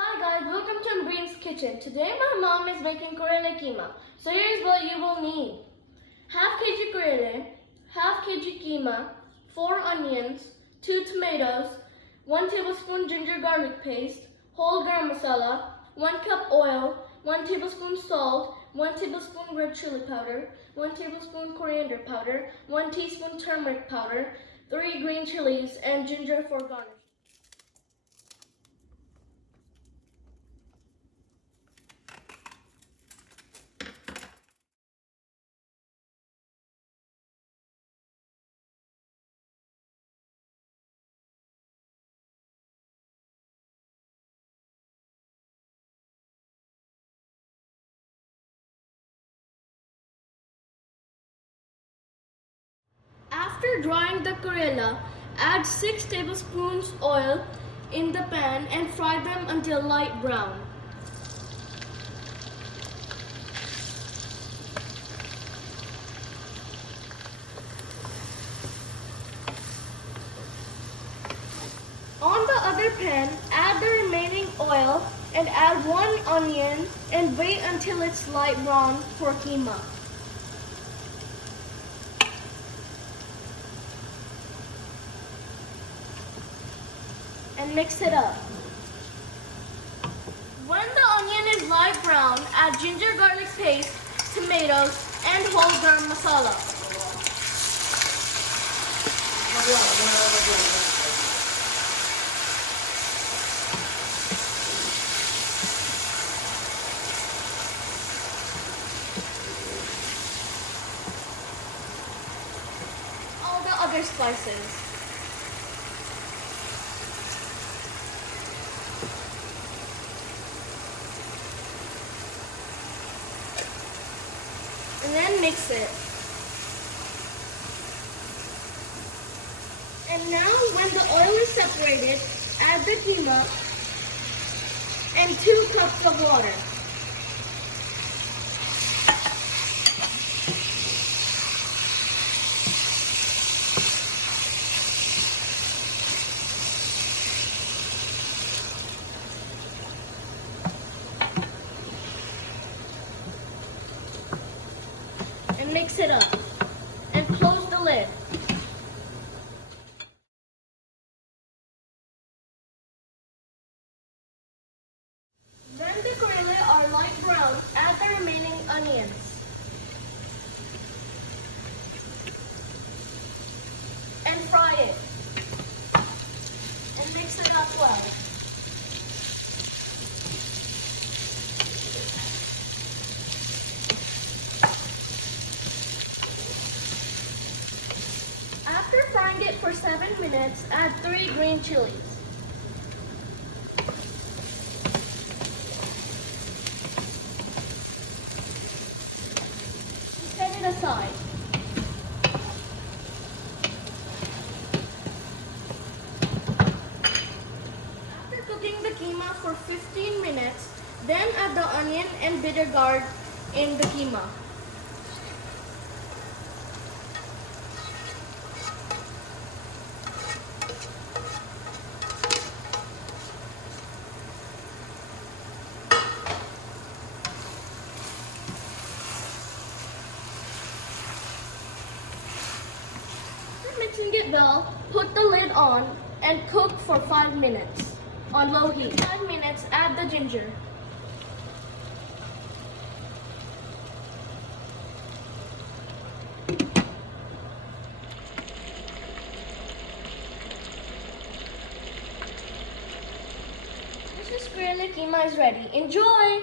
Hi guys, welcome to Ambreen's kitchen. Today my mom is making Karelay Keema. So here's what you will need. Half kg Karelay, half kg Keema, 4 onions, 2 tomatoes, 1 tablespoon ginger garlic paste, whole garam masala, 1 cup oil, 1 tablespoon salt, 1 tablespoon red chili powder, 1 tablespoon coriander powder, 1 teaspoon turmeric powder, 3 green chilies, and ginger for garnish. After drying the Karela, add 6 tablespoons oil in the pan and fry them until light brown. On the other pan, add the remaining oil and add 1 onion and wait until it's light brown for keema. And mix it up. When the onion is light brown, add ginger garlic paste, tomatoes, and whole garam masala. All the other spices. And then mix it. And now when the oil is separated, add the keema and 2 cups of water. And mix it up and close the lid. When the Karela are light brown, add the remaining onions and fry it and mix it up well. After frying it for 7 minutes, add 3 green chilies. Set it aside. After cooking the keema for 15 minutes, then add the onion and bitter gourd in the keema. Mixing it well, put the lid on and cook for 5 minutes on low heat. 5 minutes, add the ginger. This is Karelay Keema is ready. Enjoy!